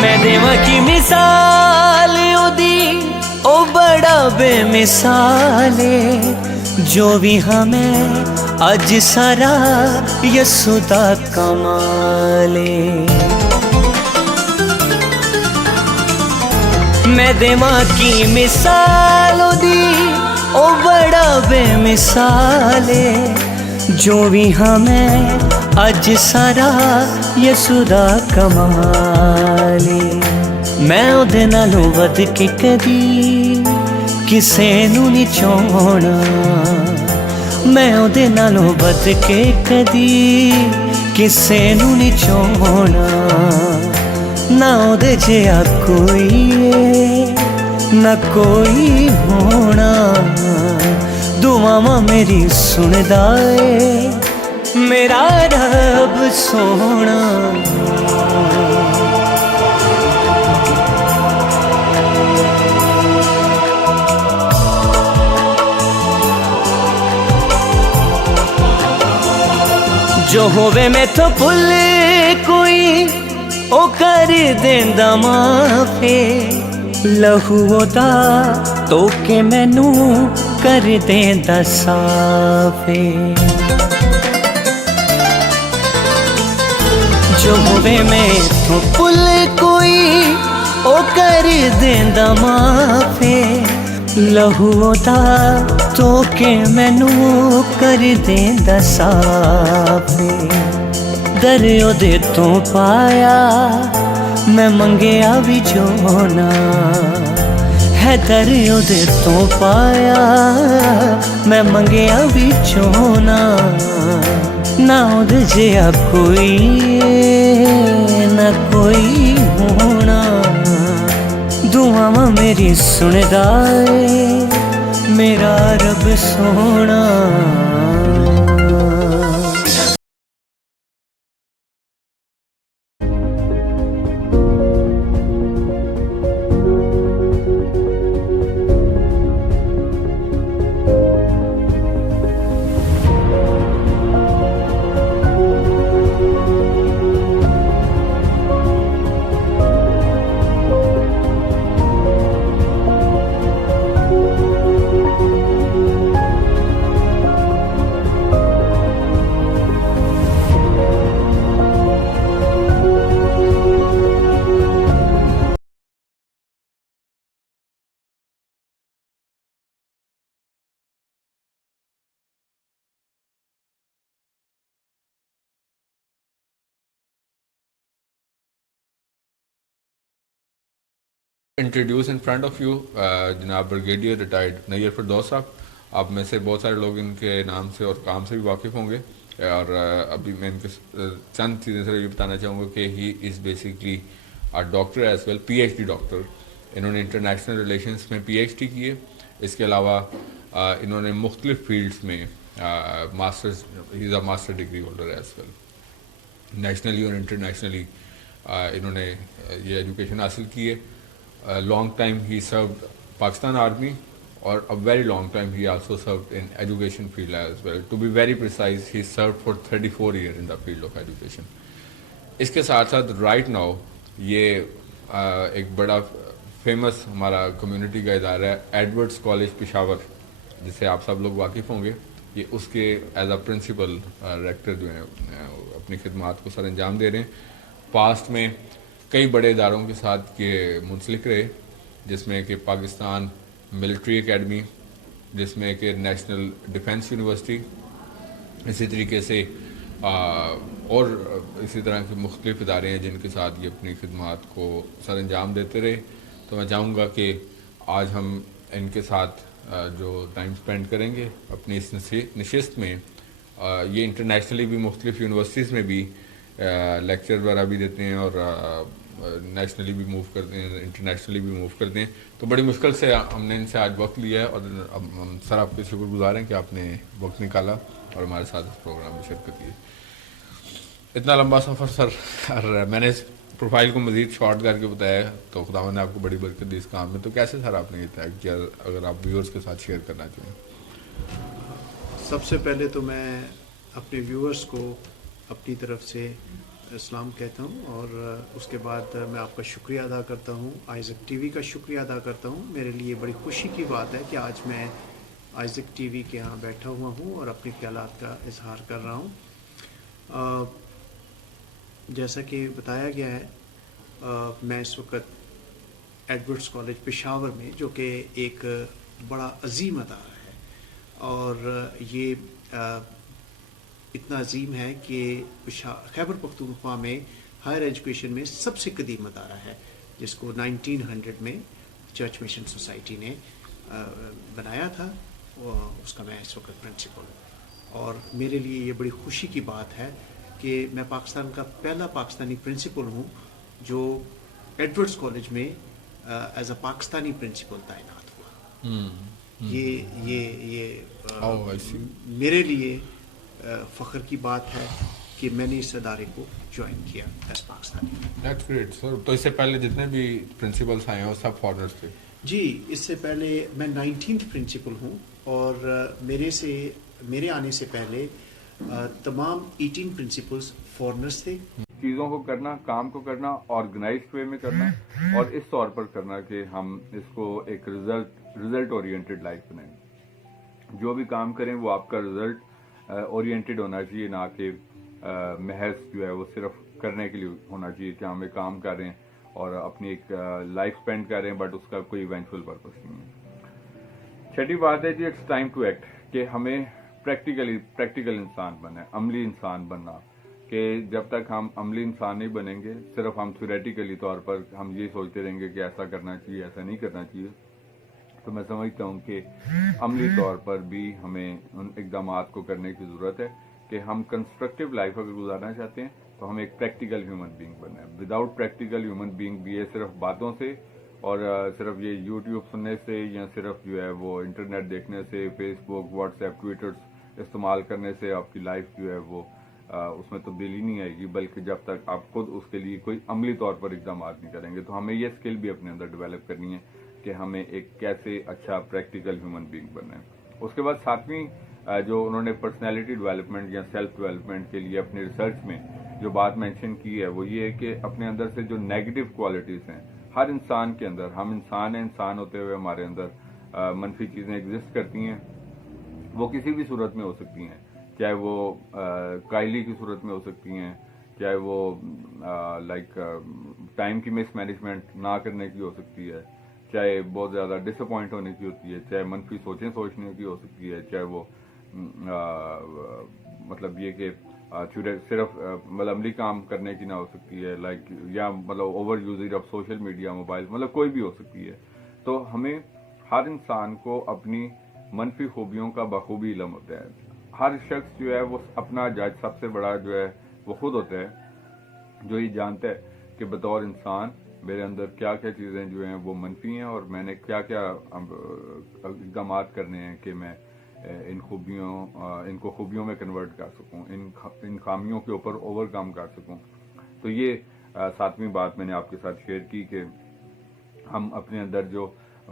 میں دیواں کی مثال اودی او بڑا بے مثال جو بھی ہمیں اج سارا یسو دا کمال میں دیواں کی مثال اودی او بڑا بے مثال جو بھی ہمیں اج سارا یسو دا کمال میں اودے نالوں ود کے کدی کسے نوں نہیں چاہنا میں اودے نالوں ود کے کدی کسے نوں نہیں چاہنا نہ اودے جیا کوئی نہ کوئی ہونا دعاواں میری سندا اے میرا رب سونا جو ہووے میں تو بھول کوئی او کر دیندا معافی لہو دا تو کہ مینوں کر دیندا صافی جو ہووے میں تو بھول کوئی او کر دیندا معافی لہو دا تو کہ مینوں کر دیندا صافی در اودے تو پایا میں منگیا بھی جو نہ ہے در اودے تو پایا میں منگیا بھی جو نہ اودے جیا کوئی نہ کوئی ہونا دعاواں میری سندا اے میرا رب سونا introduce in front of you جناب بریگیڈیئر ریٹائرڈ نیئر فردوس صاحب. آپ میں سے بہت سارے لوگ ان کے نام سے اور کام سے بھی واقف ہوں گے, اور ابھی میں ان کے چند چیزیں سے یہ بتانا چاہوں گا کہ he is basically doctor as well, P H D doctor. انہوں نے انٹرنیشنل ریلیشنس میں پی ایچ ڈی کیے. اس کے علاوہ انہوں نے مختلف فیلڈس میں masters, he is a master degree holder as well. Nationally اور انٹرنیشنلی انہوں نے یہ ایجوکیشن حاصل کی ہے. Long time he served Pakistan Army, or a very long time he also served in education field as well. To be very precise, he served for 34 years in the field of education. اس کے ساتھ ساتھ right now یہ ایک بڑا famous ہمارا community کا ادارہ ہے ایڈورڈس کالج پشاور, جس سے آپ سب لوگ واقف ہوں گے. یہ اس کے ایز اے پرنسپل ریکٹر جو ہیں اپنی خدمات کو سر انجام دے رہے ہیں. پاسٹ میں کئی بڑے اداروں کے ساتھ یہ منسلک رہے, جس میں کہ پاکستان ملٹری اکیڈمی, جس میں کہ نیشنل ڈیفنس یونیورسٹی, اسی طریقے سے اور اسی طرح کے مختلف ادارے ہیں جن کے ساتھ یہ اپنی خدمات کو سر انجام دیتے رہے. تو میں چاہوں گا کہ آج ہم ان کے ساتھ جو ٹائم سپینڈ کریں گے اپنی اس نشست میں, یہ انٹرنیشنلی بھی مختلف یونیورسٹیز میں بھی لیکچر وغیرہ بھی دیتے ہیں اور نیشنلی بھی موو کرتے ہیں, انٹرنیشنلی بھی موو کرتے ہیں. تو بڑی مشکل سے ہم نے ان سے آج وقت لیا ہے, اور ہم سر آپ کے شکر گزار ہیں کہ آپ نے وقت نکالا اور ہمارے ساتھ اس پروگرام میں شرکت کی. اتنا لمبا سفر سر, اور میں نے پروفائل کو مزید شارٹ کر کے بتایا, تو خداوند نے آپ کو بڑی برکت دی اس کام میں. تو کیسے سر آپ نے یہ طے کیا, اگر آپ ویورز کے ساتھ شیئر کرنا چاہیں؟ سب سے پہلے تو میں اپنے ویورز کو اپنی طرف سے اسلام کہتا ہوں، اور اس کے بعد میں آپ کا شکریہ ادا کرتا ہوں، آئزک ٹی وی کا شکریہ ادا کرتا ہوں۔ میرے لیے بڑی خوشی کی بات ہے کہ آج میں آئزک ٹی وی کے یہاں بیٹھا ہوا ہوں اور اپنے خیالات کا اظہار کر رہا ہوں۔ جیسا کہ بتایا گیا ہے، میں اس وقت ایڈورڈز کالج پشاور میں، جو کہ ایک بڑا عظیم ادارہ ہے، اور یہ اتنا عظیم ہے کہ خیبر پختونخوا میں ہائر ایجوکیشن میں سب سے قدیم ادارہ ہے، جس کو 1900 میں چرچ مشن سوسائٹی نے بنایا تھا، اس کا میں اس وقت پرنسپل ہوں۔ اور میرے لیے یہ بڑی خوشی کی بات ہے کہ میں پاکستان کا پہلا پاکستانی پرنسپل ہوں جو ایڈورڈز کالج میں ایز اے پاکستانی پرنسپل تعینات ہوا۔ یہ میرے لیے فخر کی بات ہے کہ میں نے اس ادارے کو جوائن کیا ایز پاکستانی۔ دیٹس گریٹ سر۔ تو اس سے پہلے جتنے بھی پرنسپلس آئے ہیں وہ سب فارنرس تھے؟ جی، اس سے پہلے میں 19th پرنسپل ہوں، اور میرے آنے سے پہلے تمام 18 پرنسپلس فارنرس تھے۔ چیزوں کو کرنا، کام کو کرنا آرگنائزڈ وے میں کرنا، اور اس طور پر کرنا کہ ہم اس کو ایک رزلٹ اورینٹڈ لائف بنائیں۔ جو بھی کام کریں وہ آپ کا رزلٹ اورینٹڈ ہونا چاہیے، نہ کہ محض جو ہے وہ صرف کرنے کے لیے ہونا چاہیے کہ ہم ایک کام کر رہے ہیں اور اپنی ایک لائف سپینڈ کر رہے ہیں، بٹ اس کا کوئی ایونچوئل پرپس نہیں ہے۔ چھٹی بات ہے جی، اٹس ٹائم ٹو ایکٹ، کہ ہمیں پریکٹیکل انسان بننا ہے، عملی انسان بننا، کہ جب تک ہم عملی انسان نہیں بنیں گے، صرف ہم تھیوریٹیکلی طور پر ہم یہ سوچتے رہیں گے کہ ایسا کرنا چاہیے، ایسا نہیں کرنا چاہیے، تو میں سمجھتا ہوں کہ عملی طور پر بھی ہمیں ان اقدامات کو کرنے کی ضرورت ہے کہ ہم کنسٹرکٹیو لائف اگر گزارنا چاہتے ہیں تو ہمیں ایک پریکٹیکل ہیومن بینگ بننا ہے۔ وداؤٹ پریکٹیکل ہیومن بینگ بھی یہ صرف باتوں سے اور صرف یہ یوٹیوب سننے سے، یا صرف جو ہے وہ انٹرنیٹ دیکھنے سے، فیس بک، واٹس ایپ، ٹویٹرز استعمال کرنے سے آپ کی لائف جو ہے وہ اس میں تبدیلی نہیں آئے گی، بلکہ جب تک آپ خود اس کے لیے کوئی عملی طور پر اقدامات نہیں کریں گے۔ تو ہمیں یہ اسکل بھی اپنے اندر ڈیولپ کرنی ہے کہ ہمیں ایک کیسے اچھا پریکٹیکل ہیومن بینگ بننا ہے۔ اس کے بعد 7ویں جو انہوں نے پرسنالٹی ڈیولپمنٹ یا سیلف ڈیولپمنٹ کے لیے اپنی ریسرچ میں جو بات مینشن کی ہے وہ یہ ہے کہ اپنے اندر سے جو نیگیٹو کوالٹیز ہیں ہر انسان کے اندر، ہم انسان ہیں، انسان ہوتے ہوئے ہمارے اندر منفی چیزیں ایگزسٹ کرتی ہیں، وہ کسی بھی صورت میں ہو سکتی ہیں، چاہے وہ قائلی کی صورت میں ہو سکتی ہیں، چاہے وہ لائک ٹائم کی مس مینجمنٹ نہ کرنے کی ہو سکتی ہے، چاہے بہت زیادہ ڈس اپوائنٹ ہونے کی ہوتی ہے، چاہے منفی سوچیں سوچنے کی ہو سکتی ہے، چاہے وہ مطلب یہ کہ صرف مطلب عملی کام کرنے کی نہ ہو سکتی ہے، لائک یا مطلب over usage of social media, mobile, مطلب کوئی بھی ہو سکتی ہے۔ تو ہمیں ہر انسان کو اپنی منفی خوبیوں کا بخوبی علم ہوتا ہے۔ ہر شخص جو ہے وہ اپنا جج سب سے بڑا جو ہے وہ خود ہوتا ہے، جو یہ جانتا ہے کہ بطور انسان میرے اندر کیا کیا چیزیں جو ہیں وہ منفی ہیں، اور میں نے کیا کیا اقدامات کرنے ہیں کہ میں ان کو خوبیوں میں کنورٹ کر سکوں، ان خامیوں کے اوپر اوور کم کر سکوں۔ تو یہ 7ویں بات میں نے آپ کے ساتھ شیئر کی کہ ہم اپنے اندر جو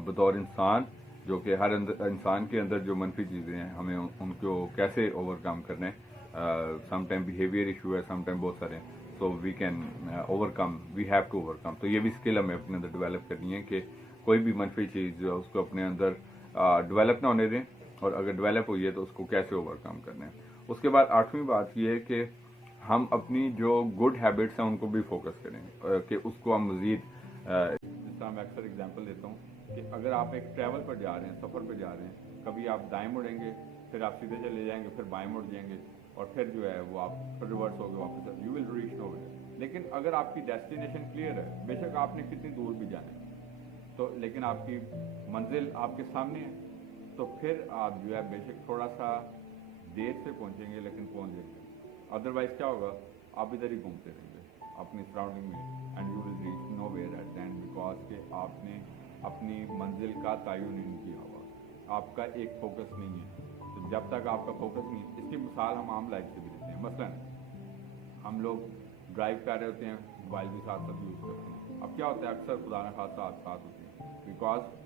بطور انسان، جو کہ ہر انسان کے اندر جو منفی چیزیں ہیں، ہمیں ان کو کیسے اوور کم کرنا ہے۔ سم ٹائم بیہیویئر ایشو ہے، سم ٹائم بہت سارے، so we can overcome, we have to overcome. تو یہ بھی اسکل ہمیں اپنے اندر ڈیولپ کرنی ہے کہ کوئی بھی منفی چیز جو ہے اس کو اپنے اندر ڈیولپ نہ ہونے دیں، اور اگر ڈیولپ ہوئی ہے تو اس کو کیسے اوور کم کرنا ہے۔ اس کے بعد 8ویں بات یہ ہے کہ ہم اپنی جو گڈ ہیبٹس ہیں ان کو بھی فوکس کریں، کہ اس کو ہم مزید جس طرح میں اکثر اگزامپل دیتا ہوں کہ اگر آپ ایک ٹریول پر جا رہے ہیں، سفر پہ جا رہے ہیں، کبھی آپ دائیں مڑیں گے، پھر آپ سیدھے چلے جائیں گے، پھر بائیں مڑ جائیں گے، اور پھر جو ہے وہ آپ ریورس ہو گئے واپس، you will reach nowhere. لیکن اگر آپ کی ڈیسٹینیشن کلیئر ہے، بے شک آپ نے کتنی دور بھی جانا ہے تو، لیکن آپ کی منزل آپ کے سامنے ہے، تو پھر آپ جو ہے بے شک تھوڑا سا دیر سے پہنچیں گے لیکن پہنچ جائیں گے۔ ادروائز کیا ہوگا، آپ ادھر ہی گھومتے رہیں گے اپنی سراؤنڈنگ میں، and you will reach nowhere at the end, because کہ آپ نے اپنی منزل کا تعین نہیں کیا ہوا، آپ کا ایک فوکس نہیں ہے۔ تو جب تک آپ کا فوکس نہیں، اس کی مثال ہم عام لائف سے بھی دیتے ہیں۔ مثلا ہم لوگ ڈرائیو کر رہے ہوتے ہیں، موبائل بھی ساتھ ساتھ یوز کرتے ہیں، اب کیا ہوتا ہے اکثر خدا نہ خاصہ حادثات ہوتے ہیں، بیکاز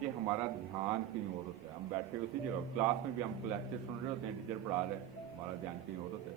کہ ہمارا دھیان کہیں اور ہوتا ہے، ہم بیٹھے اسی جگہ، کلاس میں بھی ہم لیکچر سن رہے ہوتے ہیں، ٹیچر پڑھا رہے ہیں، ہمارا دھیان کہیں اور ہوتا ہے۔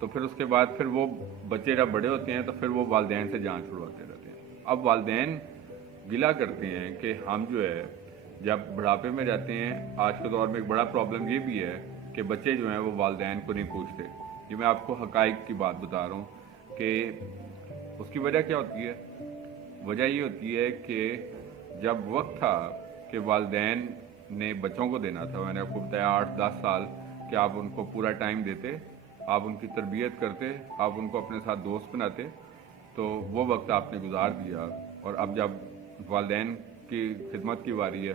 تو پھر اس کے بعد پھر وہ بچے جب بڑے ہوتے ہیں تو پھر وہ والدین سے جان چھڑواتے رہتے ہیں. اب والدین گلا کرتے ہیں کہ ہم جو ہے جب بڑھاپے میں جاتے ہیں، آج کے دور میں ایک بڑا پرابلم یہ بھی ہے کہ بچے جو ہیں وہ والدین کو نہیں پوچھتے. یہ میں آپ کو حقائق کی بات بتا رہا ہوں کہ اس کی وجہ کیا ہوتی ہے. وجہ یہ ہوتی ہے کہ جب وقت تھا کہ والدین نے بچوں کو دینا تھا، میں نے آپ کو بتایا 8-10 سال کہ آپ ان کو پورا ٹائم دیتے، آپ ان کی تربیت کرتے، آپ ان کو اپنے ساتھ دوست بناتے، تو وہ وقت آپ نے گزار دیا. اور اب جب والدین کی خدمت کی باری ہے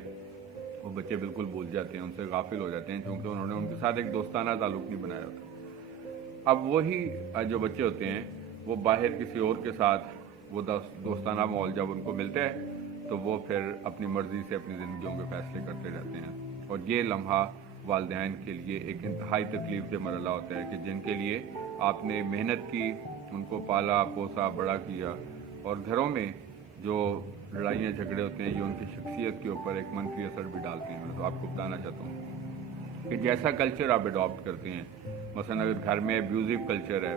وہ بچے بالکل بھول جاتے ہیں، ان سے غافل ہو جاتے ہیں، کیونکہ انہوں نے ان کے ساتھ ایک دوستانہ تعلق نہیں بنایا ہوتا. اب وہی جو بچے ہوتے ہیں وہ باہر کسی اور کے ساتھ وہ دوستانہ ماحول جب ان کو ملتا ہے تو وہ پھر اپنی مرضی سے اپنی زندگیوں کے فیصلے کرتے رہتے ہیں. اور یہ لمحہ والدین کے لیے ایک انتہائی تکلیف دہ مرحلہ ہوتا ہے کہ جن کے لیے آپ نے محنت کی، ان کو پالا پوسا بڑا کیا، اور گھروں میں جو لڑائیاں جھگڑے ہوتے ہیں یہ ان کی شخصیت کے اوپر ایک منفی اثر بھی ڈالتے ہیں. میں تو آپ کو بتانا چاہتا ہوں کہ جیسا کلچر آپ اڈاپٹ کرتے ہیں، مثلا اگر گھر میں ابیوزو کلچر ہے،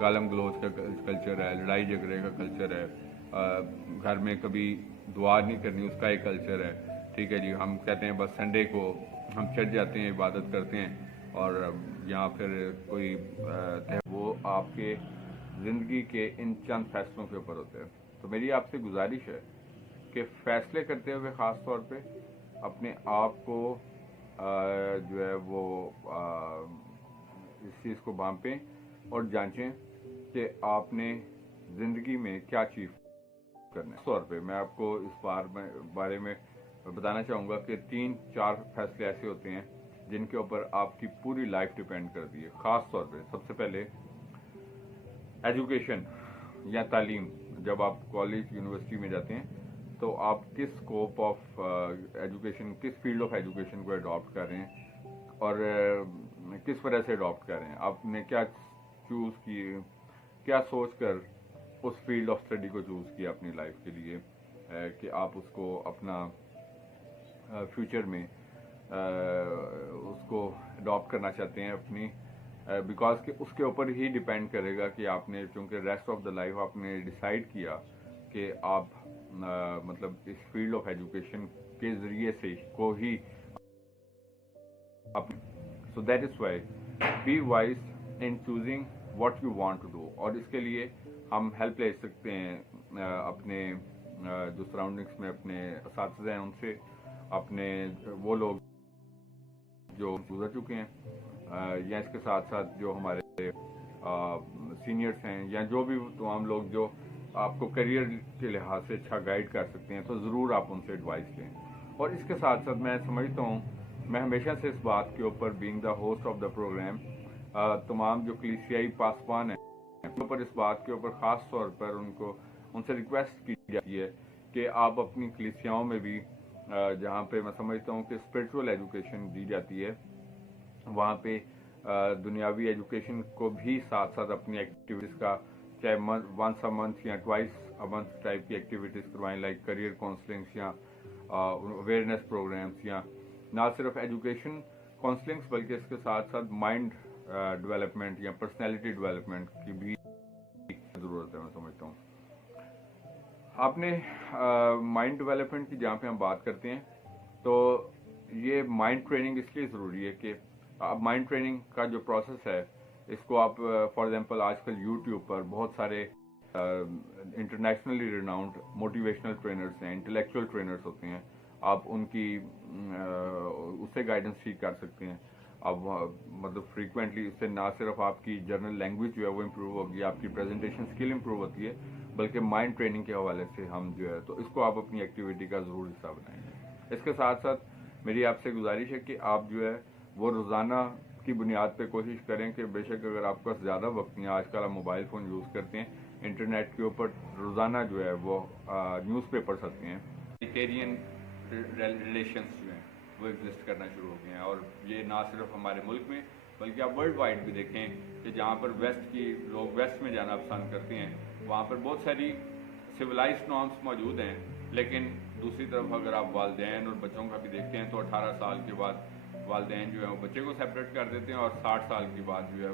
گالم گلوچ کا کلچر ہے، لڑائی جھگڑے کا کلچر ہے، گھر میں کبھی دعا نہیں کرنی اس کا ایک کلچر ہے، ٹھیک ہے جی، ہم کہتے ہیں بس سنڈے کو ہم چڑھ جاتے ہیں عبادت کرتے ہیں، اور یہاں پھر کوئی وہ آپ کے زندگی کے ان چند فیصلوں کے اوپر ہوتے ہیں. تو میری آپ سے گزارش ہے کہ فیصلے کرتے ہوئے خاص طور پہ اپنے آپ کو جو ہے وہ اس چیز کو بھانپیں اور جانچیں کہ آپ نے زندگی میں کیا اچیو کرنا ہے. طور پہ میں آپ کو اس بارے میں بتانا چاہوں گا کہ 3-4 فیصلے ایسے ہوتے ہیں جن کے اوپر آپ کی پوری لائف ڈیپینڈ کرتی ہے. خاص طور پہ سب سے پہلے ایجوکیشن یا تعلیم. جب آپ کالج یونیورسٹی میں جاتے ہیں تو آپ کس اسکوپ آف ایجوکیشن، کس فیلڈ آف ایجوکیشن کو اڈاپٹ کر رہے ہیں اور کس وجہ سے اڈاپٹ کر رہے ہیں. آپ نے کیا چوز کی، کیا سوچ کر اس فیلڈ آف اسٹڈی کو چوز کیا اپنی لائف کے لیے کہ آپ اس کو اپنا فیوچر میں اس کو اڈاپٹ کرنا چاہتے ہیں اپنی، بیکاز کہ اس کے اوپر ہی ڈیپینڈ کرے گا کہ آپ نے، چونکہ ریسٹ آف دا لائف آپ نے ڈیسائیڈ کیا کہ آپ مطلب اس فیلڈ آف ایجوکیشن کے ذریعے سے کو he so that is why be wise in choosing what you want to do. اور اس کے لیے ہم ہیلپ لے سکتے ہیں اپنے جو سراؤنڈنگس میں اپنے اساتذہ ہیں ان سے، اپنے وہ لوگ جو گزر چکے ہیں، یا اس کے ساتھ ساتھ جو ہمارے سینئرس ہیں، یا جو بھی تمام لوگ جو آپ کو کیریئر کے لحاظ سے اچھا گائیڈ کر سکتے ہیں، تو ضرور آپ ان سے ایڈوائس لیں. اور اس کے ساتھ ساتھ میں سمجھتا ہوں، میں ہمیشہ سے اس بات کے اوپر being the host of the programme تمام جو کلیسیائی پاسبان ہیں اوپر اس بات کے اوپر خاص طور پر ان سے ریکویسٹ کی جاتی ہے کہ آپ اپنی کلیسیاؤں میں بھی جہاں پہ میں سمجھتا ہوں کہ اسپرچول ایجوکیشن دی جاتی ہے، وہاں پہ دنیاوی ایجوکیشن کو بھی ساتھ ساتھ اپنی ایکٹیویٹیز کا، چاہے ونس اے منتھ یا ٹوائس اے منتھ ٹائپ کی ایکٹیویٹیز کروائیں، لائک کریئر کاؤنسلنگس یا اویئرنیس پروگرامس، یا نہ صرف ایجوکیشن کاؤنسلنگس بلکہ اس کے ساتھ ساتھ مائنڈ ڈیولپمنٹ یا پرسنالٹی ڈیولپمنٹ کی بھی ضرورت ہے. میں سمجھتا ہوں آپ نے مائنڈ ڈیولپمنٹ کی جہاں پہ ہم بات کرتے ہیں تو یہ مائنڈ ٹریننگ اس لیے ضروری ہے کہ اب مائنڈ ٹریننگ کا جو پروسیس ہے اس کو آپ فار ایگزامپل آج کل یوٹیوب پر بہت سارے انٹرنیشنلی ریناؤنڈ موٹیویشنل ٹرینرز ہیں، انٹلیکچوئل ٹرینرز ہوتے ہیں، آپ ان کی اس سے گائیڈنس سیکھ کر سکتے ہیں. اب مطلب فریکوینٹلی اس سے نہ صرف آپ کی جرنل لینگویج جو ہے وہ امپروو ہوگی، آپ کی پریزنٹیشن اسکل امپروو ہوتی ہے، بلکہ مائنڈ ٹریننگ کے حوالے سے ہم جو ہے تو اس کو آپ اپنی ایکٹیویٹی کا ضرور حصہ بنائیں گے. اس کے ساتھ ساتھ میری آپ سے گزارش ہے کہ آپ جو ہے وہ روزانہ کی بنیاد پہ کوشش کریں کہ بے شک اگر آپ کے پاس زیادہ وقت نہیں ہے، آج کل آپ موبائل فون یوز کرتے ہیں، انٹرنیٹ کے اوپر روزانہ جو ہے وہ نیوز پیپرس آتے ہیں، ہیومینیٹیرین ریلیشنس جو ہیں وہ ایگزسٹ کرنا شروع ہو گئے ہیں. اور یہ نہ صرف ہمارے ملک میں بلکہ آپ ورلڈ وائڈ بھی دیکھیں کہ جہاں پر لوگ ویسٹ میں جانا پسند کرتے ہیں، وہاں پر بہت ساری سویلائزڈ نارمس موجود ہیں، لیکن دوسری طرف اگر آپ والدین اور بچوں کا بھی دیکھتے ہیں تو 18 سال کے بعد والدین جو ہے وہ بچے کو سیپریٹ کر دیتے ہیں، اور 60 سال کے بعد جو ہے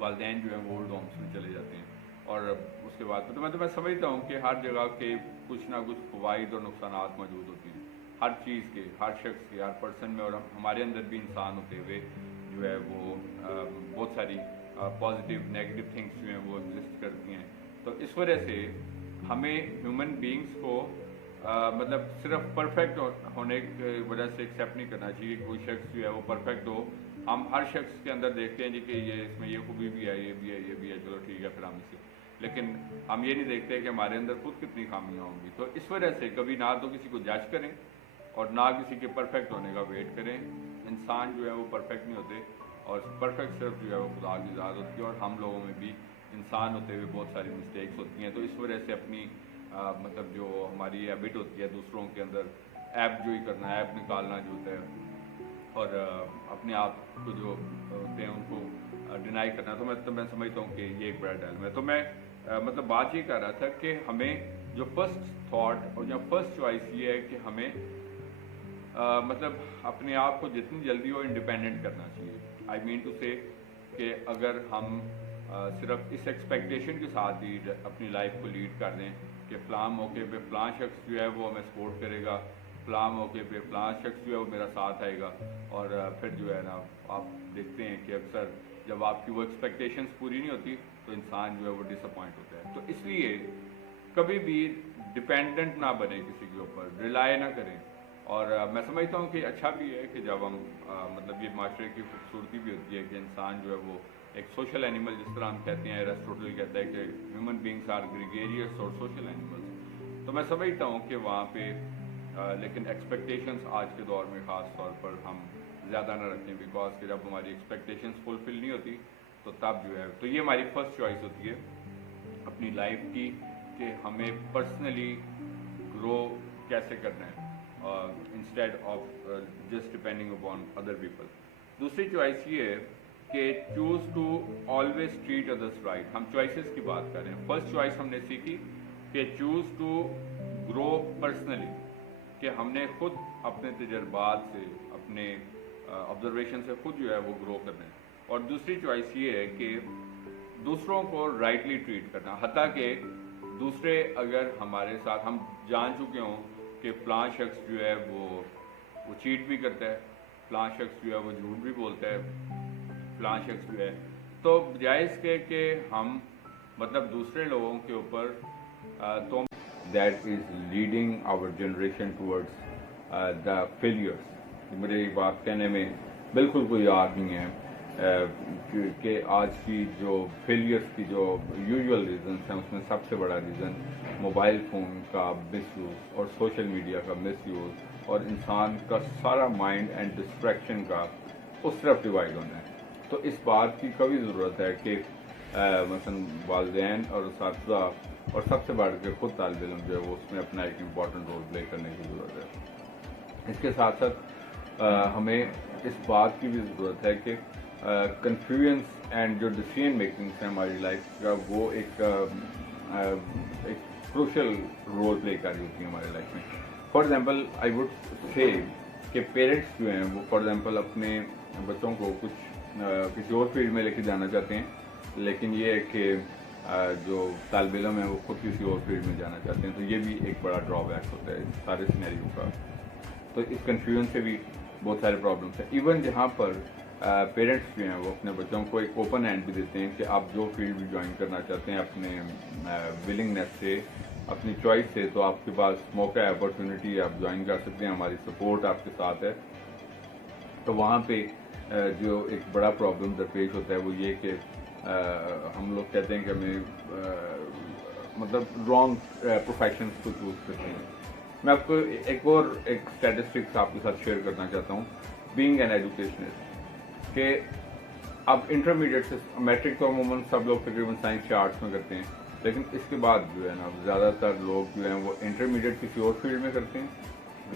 والدین جو ہیں وہ اولڈ ہومس میں چلے جاتے ہیں، اور اس کے بعد تو میں سمجھتا ہوں کہ ہر جگہ کے کچھ نہ کچھ فوائد اور نقصانات موجود ہوتی ہیں، ہر چیز کے، ہر شخص کے، ہر پرسن میں، اور ہمارے اندر بھی انسان ہوتے ہوئے جو ہے وہ بہت ساری پازیٹیو نیگیٹو تھنگس جو ہیں وہ ایگزسٹ کرتی ہیں. تو اس وجہ سے ہمیں ہیومن بینگس کو مطلب صرف پرفیکٹ ہونے کی وجہ سے ایکسیپٹ نہیں کرنا چاہیے کہ کوئی شخص جو ہے وہ پرفیکٹ ہو. ہم ہر شخص کے اندر دیکھتے ہیں جی کہ یہ اس میں یہ خوبی بھی ہے، یہ بھی ہے، یہ بھی ہے، چلو ٹھیک ہے پھر ہم اسے، لیکن ہم یہ نہیں دیکھتے کہ ہمارے اندر خود کتنی خامیاں ہوں گی. تو اس وجہ سے کبھی نہ تو کسی کو جج کریں اور نہ کسی کے پرفیکٹ ہونے کا ویٹ کریں. انسان جو ہے وہ پرفیکٹ نہیں ہوتے، اور پرفیکٹ صرف جو ہے وہ خدا کی ذات ہوتی ہے، اور ہم لوگوں میں بھی انسان ہوتے ہوئے بہت ساری مسٹیکس ہوتی ہیں. تو اس وجہ سے اپنی مطلب جو ہماری ہیبٹ ہوتی ہے دوسروں کے اندر ایپ جوئی کرنا، ایپ نکالنا جو ہوتا ہے، اور اپنے آپ کو جو ہوتے ہیں ان کو ڈینائی کرنا، تو میں سمجھتا ہوں کہ یہ ایک بڑا ڈیلما ہے. تو میں مطلب بات یہ کر رہا تھا کہ ہمیں جو فرسٹ تھاٹ اور جو فرسٹ چوائس یہ ہے کہ ہمیں مطلب اپنے آپ کو جتنی جلدی ہو انڈیپینڈنٹ کرنا چاہیے. آئی مین ٹو سے کہ اگر ہم صرف اس ایکسپیکٹیشن کے ساتھ ہی اپنی لائف کو لیڈ کر دیں کہ فلاں موقع پہ فلاں شخص جو ہے وہ ہمیں سپورٹ کرے گا، فلاں موقع پہ فلاں شخص جو ہے وہ میرا ساتھ آئے گا، اور پھر جو ہے نا آپ دیکھتے ہیں کہ اکثر جب آپ کی وہ ایکسپیکٹیشنز پوری نہیں ہوتی تو انسان جو ہے وہ ڈس اپوائنٹ ہوتا ہے. تو اس لیے کبھی بھی ڈپینڈنٹ نہ بنے کسی کے اوپر، ریلائی نہ کریں. اور میں سمجھتا ہوں کہ اچھا بھی ہے کہ جب ہم مطلب یہ معاشرے کی خوبصورتی بھی ہوتی ہے کہ انسان جو ہے وہ ایک سوشل اینیمل، جس طرح ہم کہتے ہیں، ایرسٹوٹل کہتا ہے کہ ہیومن بینگس آر گریگیریس اور سوشل اینیملس. تو میں سمجھتا ہوں کہ وہاں پہ لیکن ایکسپیکٹیشنس آج کے دور میں خاص طور پر ہم زیادہ نہ رکھیں، بیکاز کہ جب ہماری ایکسپیکٹیشنس فلفل نہیں ہوتی تو تب جو ہے، تو یہ ہماری فرسٹ چوائس ہوتی ہے اپنی لائف کی کہ ہمیں پرسنلی گرو کیسے کرنا ہے instead of just depending upon other people. دوسری چوائس یہ ہے کہ choose to always treat others right. ہم چوائسیز کی بات کر رہے ہیں. فرسٹ چوائس ہم نے سیکھی کہ چوز ٹو گرو پرسنلی، کہ ہم نے خود اپنے تجربات سے، اپنے آبزرویشن سے خود جو ہے وہ گرو کرنا ہے. اور دوسری چوائس یہ ہے کہ دوسروں کو رائٹلی ٹریٹ کرنا، حتیٰ کہ دوسرے اگر ہمارے ساتھ ہم جان چکے ہوں کہ فلاں شخص جو ہے وہ چیٹ بھی کرتا ہے، فلاں شخص جو ہے وہ جھوٹ بھی بولتا ہے، فلاں شخص جو ہے، تو بجائے اس کے کہ ہم مطلب دوسرے لوگوں کے اوپر تو that is leading our generation towards the failures. مجھے یہ بات کہنے میں بالکل کوئی یاد نہیں ہے کہ آج کی جو فیلیئرس کی جو یوزول ریزنس ہیں اس میں سب سے بڑا ریزن موبائل فون کا مس یوز اور سوشل میڈیا کا مس یوز اور انسان کا سارا مائنڈ اینڈ ڈسٹریکشن کا اس طرف ڈیوائڈ ہونا ہے. تو اس بات کی کبھی ضرورت ہے کہ مثلا والدین اور اساتذہ اور سب سے بڑھ کے خود طالب علم جو ہے وہ اس میں اپنا ایک امپورٹنٹ رول پلے کرنے کی ضرورت ہے. اس کے ساتھ ساتھ ہمیں اس بات کی بھی ضرورت ہے کہ کنفیوژنس اینڈ جو ڈیسیژن میکنگس ہیں ہماری لائف کا وہ ایک کروشل رول پلے کر رہی ہوتی ہیں ہماری لائف میں. For example I would say کہ پیرنٹس جو ہیں وہ فار ایگزامپل اپنے بچوں کو کچھ کسی اور فیلڈ میں لے کے جانا چاہتے ہیں، لیکن یہ ہے کہ جو طالب علم ہیں وہ خود کسی اور فیلڈ میں جانا چاہتے ہیں. تو یہ بھی ایک بڑا ڈرا بیک ہوتا ہے اس سارے سینیریو کا. تو اس کنفیوژن سے بھی بہت سارے پرابلمس ہیں. ایون جہاں پر پیرنٹس جو ہیں وہ اپنے بچوں کو ایک اوپن ہینڈ بھی دیتے ہیں کہ آپ جو فیلڈ بھی جوائن کرنا چاہتے ہیں اپنے ولنگنیس سے، اپنی چوائس سے، تو آپ کے پاس موقع ہے، اپرچونیٹی، آپ جوائن کر سکتے ہیں، ہماری سپورٹ آپ کے ساتھ ہے. تو وہاں پہ جو ایک بڑا پرابلم درپیش ہوتا ہے وہ یہ کہ ہم لوگ کہتے ہیں کہ ہمیں مطلب رانگ پروفیشنس کو چوز کرتے ہیں. میں آپ کو ایک اسٹیٹسٹکس آپ کے ساتھ شیئر کرنا چاہتا ہوں. بینگ این ایجوکیشنسٹ کہ اب انٹرمیڈیٹ سے میٹرک تو عموماً سب لوگ تقریباً سائنس یا آرٹس میں کرتے ہیں، لیکن اس کے بعد جو ہے نا زیادہ تر لوگ جو ہیں وہ انٹرمیڈیٹ کسی اور فیلڈ میں کرتے ہیں،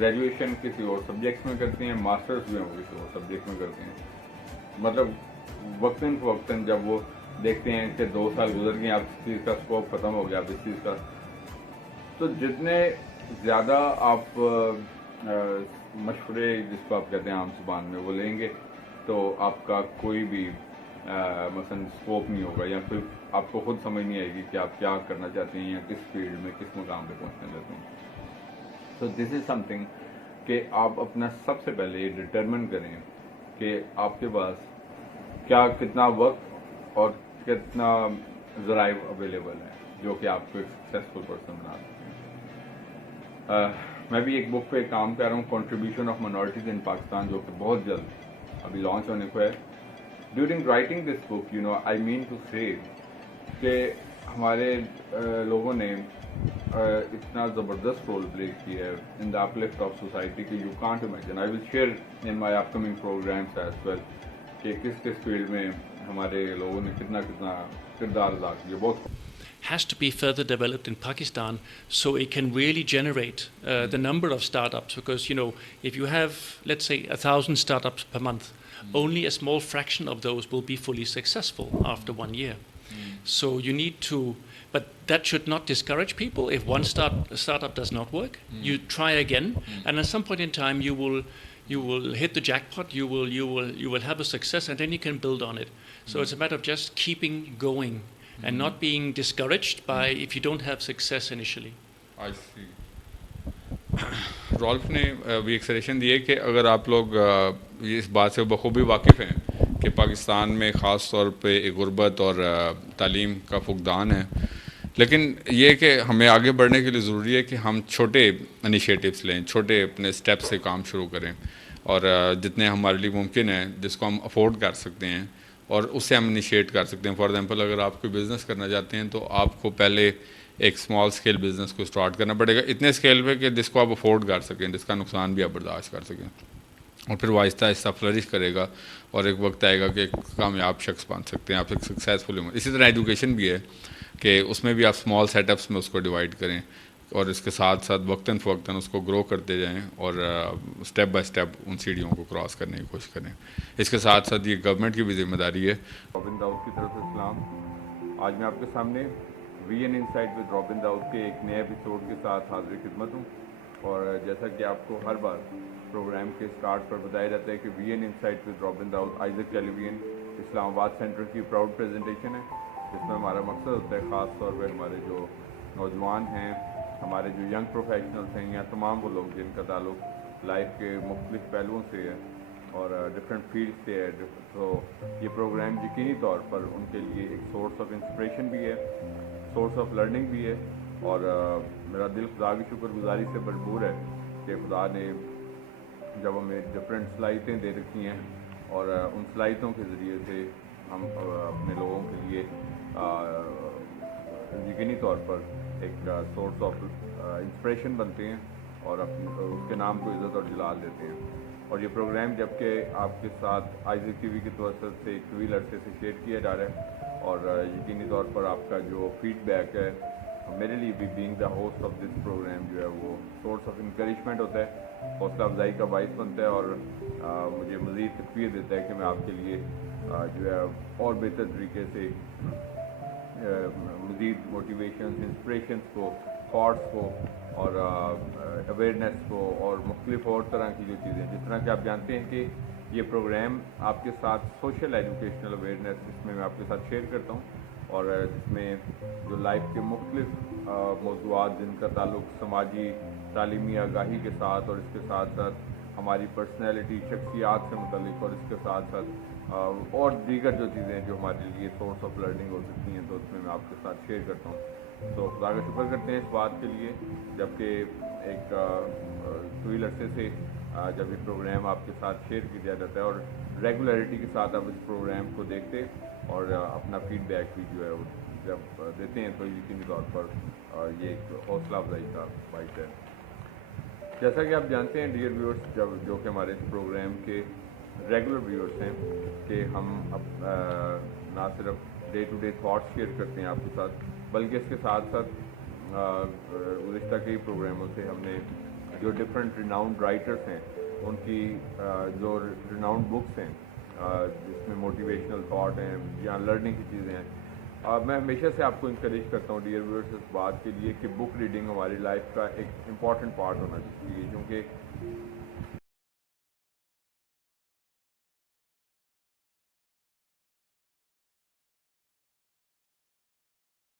گریجویشن کسی اور سبجیکٹس میں کرتے ہیں، ماسٹرز جو ہیں وہ کسی اور سبجیکٹ میں کرتے ہیں. مطلب وقتاً فوقتاً جب وہ دیکھتے ہیں کہ 2 سال گزر گئے، اب اس چیز کا اسکوپ ختم ہو گیا، اب اس چیز کا، تو جتنے زیادہ آپ مشورے جس کو آپ کہتے ہیں عام زبان میں وہ لیں گے تو آپ کا کوئی بھی مثلا اسکوپ نہیں ہوگا یا پھر آپ کو خود سمجھ نہیں آئے گی کہ آپ کیا کرنا چاہتے ہیں یا کس فیلڈ میں کس مقام پہ پہنچنا چاہتے ہیں. سو دس از سم تھنگ کہ آپ اپنا سب سے پہلے یہ ڈٹرمن کریں کہ آپ کے پاس کیا کتنا وقت اور کتنا ذرائع اویلیبل ہے جو کہ آپ کو ایک سکسیزفل پرسن بنا سکتے ہیں. میں بھی ایک بک پہ کام کر رہا ہوں, contribution of minorities in Pakistan, جو کہ بہت جلد ابھی لانچ ہونے کو ہے. During writing this book I mean to say کہ ہمارے لوگوں نے اتنا زبردست رول پلے کیا ہے in the uplift of society کہ you can't imagine. I will share in my upcoming programmes as well کہ کس کس فیلڈ میں ہمارے لوگوں نے کتنا کردار ادا کیا. بہت has to be further developed in Pakistan so it can really generate the number of startups, because if you have, let's say, 1,000 startups per month, only a small fraction of those will be fully successful after 1 year. So you need to, but that should not discourage people. If one startup does not work, you try again, and at some point in time you will hit the jackpot. You will have a success, and then you can build on it. So it's a matter of just keeping going and not being discouraged by if you don't have success initially. I see. رولف نے بھی ایک suggestion دی ہے کہ اگر آپ لوگ اس بات سے بخوبی واقف ہیں کہ پاکستان میں خاص طور پہ ایک غربت اور تعلیم کا فقدان ہے, لیکن یہ کہ ہمیں آگے بڑھنے کے لیے ضروری ہے کہ ہم چھوٹے انیشیٹوس لیں, چھوٹے اپنے اسٹیپ سے کام شروع کریں, اور جتنے ہمارے لیے ممکن ہیں جس کو ہم افورڈ کر سکتے ہیں اور اس سے ہم انیشیٹ کر سکتے ہیں. فار ایگزامپل اگر آپ کوئی بزنس کرنا چاہتے ہیں تو آپ کو پہلے ایک اسمال اسکیل بزنس کو اسٹارٹ کرنا پڑے گا, اتنے اسکیل پہ کہ جس کو آپ افورڈ کر سکیں, جس کا نقصان بھی آپ برداشت کر سکیں, اور پھر وہ آہستہ آہستہ فلرش کرے گا اور ایک وقت آئے گا کہ ایک کامیاب شخص بن سکتے ہیں, آپ ایک سکسیزفل ہوں. اسی طرح ایجوکیشن بھی ہے کہ اس میں بھی آپ اسمال سیٹ اپس میں اس کو ڈیوائڈ کریں اور اس کے ساتھ ساتھ وقتاً فوقتاً اس کو گرو کرتے جائیں اور اسٹیپ بائی اسٹیپ ان سیڑھیوں کو کراس کرنے کی کوشش کریں. اس کے ساتھ ساتھ یہ گورنمنٹ کی بھی ذمہ داری ہے. رابن داؤد کی طرف سے سلام. آج میں آپ کے سامنے وی این انسائٹ ود رابن داؤد کے ایک نئے ایپیسوڈ کے ساتھ حاضر خدمت ہوں, اور جیسا کہ آپ کو ہر بار پروگرام کے اسٹارٹ پر بتایا جاتا ہے کہ وی این insight with Robin Dawood Isaac television Islamabad centre کی پراؤڈ پریزنٹیشن ہے, جس میں ہمارا مقصد ہوتا ہے خاص طور پہ ہمارے جو نوجوان ہیں, ہمارے جو ینگ پروفیشنلس ہیں, یا تمام وہ لوگ جن کا تعلق لائف کے مختلف پہلوؤں سے ہے اور ڈفرینٹ فیلڈ سے ہے, تو یہ پروگرام یقینی طور پر ان کے لیے ایک سورس آف انسپریشن بھی ہے, سورس آف لرننگ بھی ہے. اور میرا دل خدا کی شکر گزاری سے بھرپور ہے کہ خدا نے جب ہمیں ڈفرینٹ صلاحیتیں دے رکھی ہیں اور ان صلاحیتوں کے ذریعے سے ہم اپنے لوگوں کے لیے یقینی طور پر ایک سورس آف انسپریشن بنتے ہیں اور اس کے نام کو عزت اور جلال دیتے ہیں. اور یہ پروگرام جب کہ آپ کے ساتھ آئزک ٹی وی کی توسط سے ایک طویل عرصے سے شیئر کیا جا رہا ہے, اور یقینی طور پر آپ کا جو فیڈ بیک ہے میرے لیے بھی being the host of this programme جو ہے وہ سورس آف انکریجمنٹ ہوتا ہے, حوصلہ افزائی کا باعث بنتا ہے, اور مجھے مزید تقویت دیتا ہے کہ میں آپ کے لیے جو ہے اور بہتر طریقے سے مزید موٹیویشنس, انسپریشنس کو, تھاٹس کو اور اویئرنیس کو اور مختلف اور طرح کی جو چیزیں, جس طرح کہ آپ جانتے ہیں کہ یہ پروگرام آپ کے ساتھ سوشل ایجوکیشنل اویئرنیس جس میں آپ کے ساتھ شیئر کرتا ہوں, اور جس میں جو لائف کے مختلف موضوعات جن کا تعلق سماجی تعلیمی آگاہی کے ساتھ اور اس کے ساتھ ساتھ ہماری پرسنالٹی, شخصیات سے متعلق, اور اس کے ساتھ ساتھ اور دیگر جو چیزیں جو ہمارے لیے سورس آف لرننگ ہو سکتی ہیں, تو اس میں آپ کے ساتھ شیئر کرتا ہوں. تو خدا کا شکر کرتے ہیں اس بات کے لیے جبکہ ایک طویل عرصے سے جب یہ پروگرام آپ کے ساتھ شیئر کیا جاتا ہے اور ریگولیرٹی کے ساتھ آپ اس پروگرام کو دیکھتے اور اپنا فیڈ بیک بھی جو ہے جب دیتے ہیں, تو یقینی طور پر یہ ایک حوصلہ افزائی کا باعث ہے. جیسا کہ آپ جانتے ہیں ڈیئر ویورس, جو کہ ہمارے اس پروگرام کے ریگولر ویورس ہیں, کہ ہم نہ صرف day to day thoughts share کرتے ہیں آپ کے ساتھ, بلکہ اس کے ساتھ ساتھ گزشتہ کئی پروگراموں سے ہم نے جو ڈفرینٹ ریناؤنڈ رائٹرس ہیں ان کی جو ریناؤنڈ بکس ہیں جس میں موٹیویشنل تھاٹ ہیں یا لرننگ کی چیزیں ہیں, میں ہمیشہ سے آپ کو انکریج کرتا ہوں ڈیئر ویورس اس بات کے لیے کہ بک ریڈنگ ہماری لائف کا ایک امپورٹنٹ پارٹ ہونا چاہیے, کیونکہ